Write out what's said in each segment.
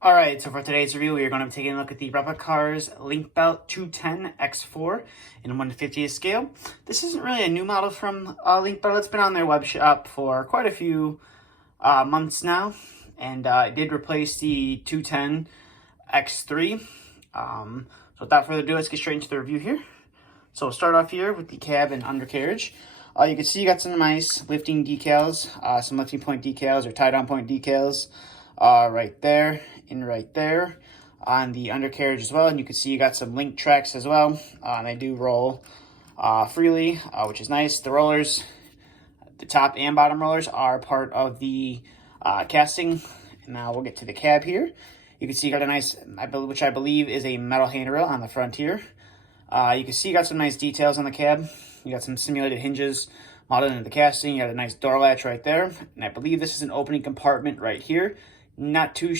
Alright, so for today's review, we are going to be taking a look at the Replicars Link-belt 210 X4 in 1/50th scale. This isn't really a new model from Link-belt. It's been on their web shop for quite a few months now, and it did replace the 210 X3. So without further ado, let's get straight into the review here. So we'll start off here with the cab and undercarriage. You can see you got some nice lifting decals, some lifting point decals or tie-down point decals. Right there and right there on the undercarriage as well, and you can see you got some link tracks as well. They do roll freely, which is nice. The rollers, the top and bottom rollers, are part of the casting. Now we'll get to the cab here. You can see you got a nice, which I believe is a metal handrail on the front here. You can see you got some nice details on the cab. You got some simulated hinges mounted into the casting. You got a nice door latch right there, and I believe this is an opening compartment right here. Not too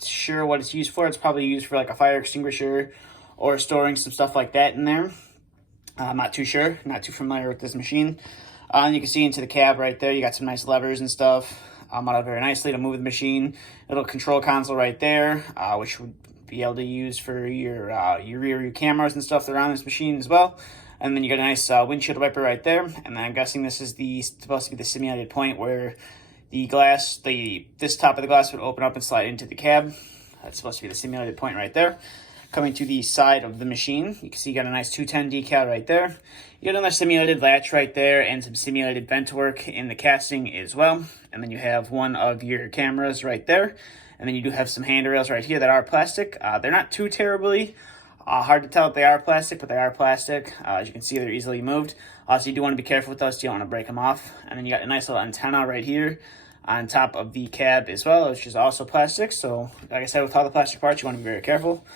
sure what it's used for. It's probably used for like a fire extinguisher or storing some stuff like that in there. I'm not too sure. Not too familiar with this machine. And you can see into the cab right there. You got some nice levers and stuff mounted very nicely to move the machine. Little control console right there, which would be able to use for your rear view cameras and stuff that are on this machine as well. And then you got a nice windshield wiper right there. And then I'm guessing this is supposed to be the simulated point where the glass, this top of the glass would open up and slide into the cab. That's supposed to be the simulated point right there. Coming to the side of the machine, you can see you got a nice 210 decal right there. You got another simulated latch right there and some simulated vent work in the casting as well. And then you have one of your cameras right there. And then you do have some handrails right here that are plastic. They're not too terribly hard to tell if they are plastic, but they are plastic. As you can see, they're easily moved. So you do want to be careful with those. You don't want to break them off. And then you got a nice little antenna right here on top of the cab as well, which is also plastic. So like I said, with all the plastic parts, you want to be very careful.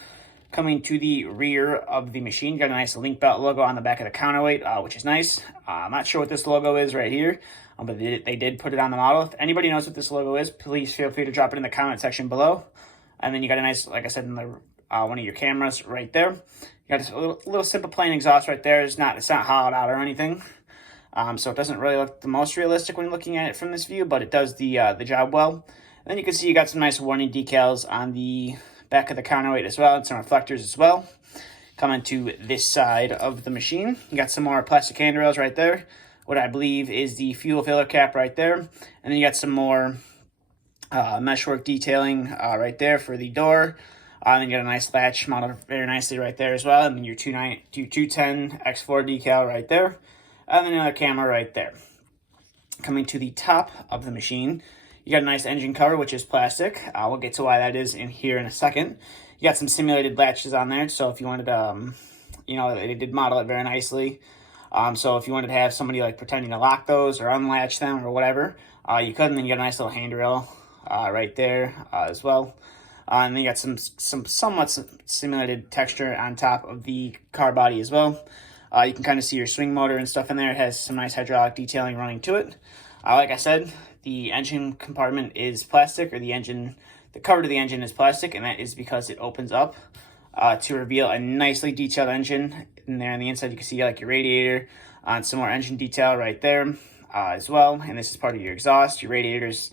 Coming to the rear of the machine, you got a nice Link-belt logo on the back of the counterweight, which is nice. I'm not sure what this logo is right here, but they did put it on the model. If anybody knows what this logo is, please feel free to drop it in the comment section below. And then you got a nice, like I said, in the one of your cameras right there. You got this little simple plain exhaust right there. It's not hollowed out or anything. So it doesn't really look the most realistic when looking at it from this view, but it does the job well. And then you can see you got some nice warning decals on the back of the counterweight as well, and some reflectors as well. Coming to this side of the machine, you got some more plastic handrails right there, what I believe is the fuel filler cap right there. And then you got some more meshwork detailing right there for the door. And then you got a nice latch mounted very nicely right there as well. And then your 210 X4 decal right there. And then another camera right there. Coming to the top of the machine, you got a nice engine cover, which is plastic. We'll get to why that is in here in a second. You got some simulated latches on there. So if you wanted to, they did model it very nicely. So if you wanted to have somebody like pretending to lock those or unlatch them or whatever, you could. And then you got a nice little handrail right there as well. And then you got some somewhat simulated texture on top of the car body as well. You can kind of see your swing motor and stuff in there. It has some nice hydraulic detailing running to it. Like I said, the engine compartment is plastic, or the cover to the engine is plastic, and that is because it opens up to reveal a nicely detailed engine. And there on the inside, you can see like your radiator and some more engine detail right there as well. And this is part of your exhaust. Your radiators,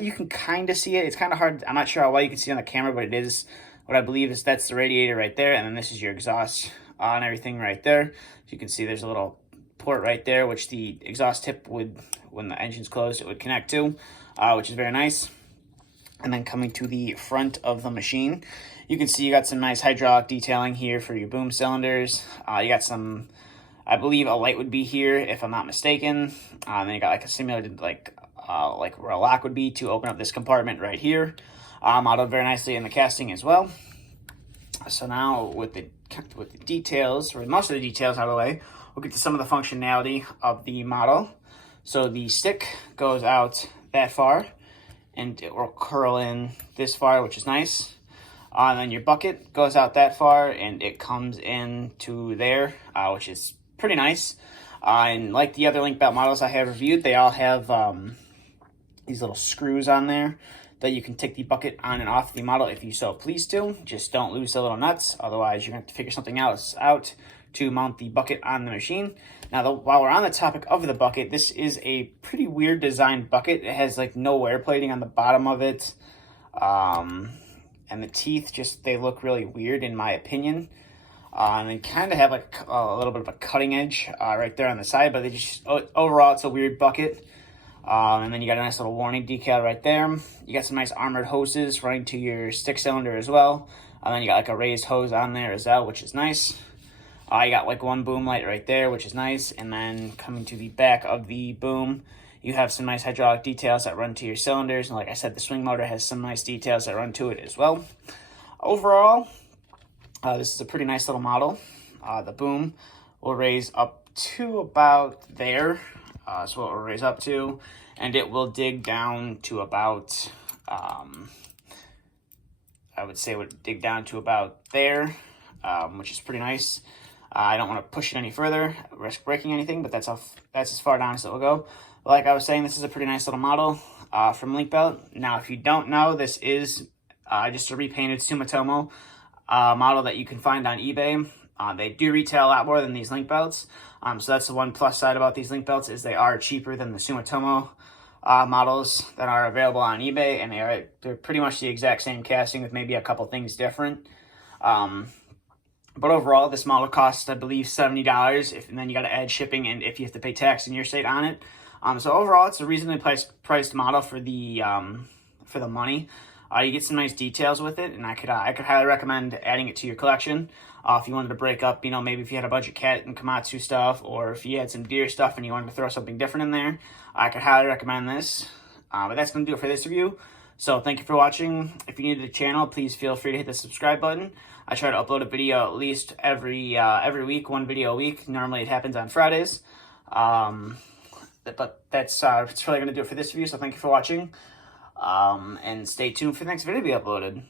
you can kind of see it. It's kind of hard. I'm not sure how well you can see on the camera, but it is what I believe is that's the radiator right there. And then this is your exhaust and everything right there. So you can see there's a little port right there, which the exhaust tip would, when the engine's closed, it would connect to, which is very nice. And then coming to the front of the machine, you can see you got some nice hydraulic detailing here for your boom cylinders. You got some, I believe a light would be here if I'm not mistaken. Then you got like a simulated like where a lock would be to open up this compartment right here. Modeled very nicely in the casting as well. So now with the details, or most of the details out of the way, we'll get to some of the functionality of the model. So the stick goes out that far, and it will curl in this far, which is nice. And then your bucket goes out that far, and it comes in to there, which is pretty nice. And like the other Link-belt models I have reviewed, they all have these little screws on there that you can take the bucket on and off the model if you so please to. Just don't lose the little nuts, otherwise you're going to have to figure something else out to mount the bucket on the machine. Now, while we're on the topic of the bucket, this is a pretty weird designed bucket. It has like no wear plating on the bottom of it. and the teeth just, they look really weird in my opinion. And they kind of have like a little bit of a cutting edge right there on the side, but they just, overall, it's a weird bucket. And then you got a nice little warning decal right there. You got some nice armored hoses running to your stick cylinder as well. And then you got like a raised hose on there as well, which is nice. You got like one boom light right there, which is nice. And then coming to the back of the boom, you have some nice hydraulic details that run to your cylinders. And like I said, the swing motor has some nice details that run to it as well. Overall, this is a pretty nice little model. The boom will raise up to about there. So it will raise up to, and it will dig down to about, I would say it would dig down to about there, which is pretty nice. I don't want to push it any further, risk breaking anything, but that's as far down as it will go. But like I was saying, this is a pretty nice little model from Link-belt. Now, if you don't know, this is just a repainted Sumitomo model that you can find on eBay. They do retail a lot more than these Link-belts. So that's the one plus side about these Link-belts, is they are cheaper than the Sumitomo models that are available on eBay, and they're pretty much the exact same casting with maybe a couple things different. But overall, this model costs, I believe, $70, and then you got to add shipping and if you have to pay tax in your state on it. So overall, it's a reasonably priced model for the money. You get some nice details with it, and I could highly recommend adding it to your collection. If you wanted to break up, maybe if you had a bunch of cat and Komatsu stuff, or if you had some deer stuff and you wanted to throw something different in there, I could highly recommend this. But that's going to do it for this review. So thank you for watching. If you're new to the channel, please feel free to hit the subscribe button. I try to upload a video at least every week, one video a week. Normally it happens on Fridays. But that's really going to do it for this review. So thank you for watching. And stay tuned for the next video to be uploaded.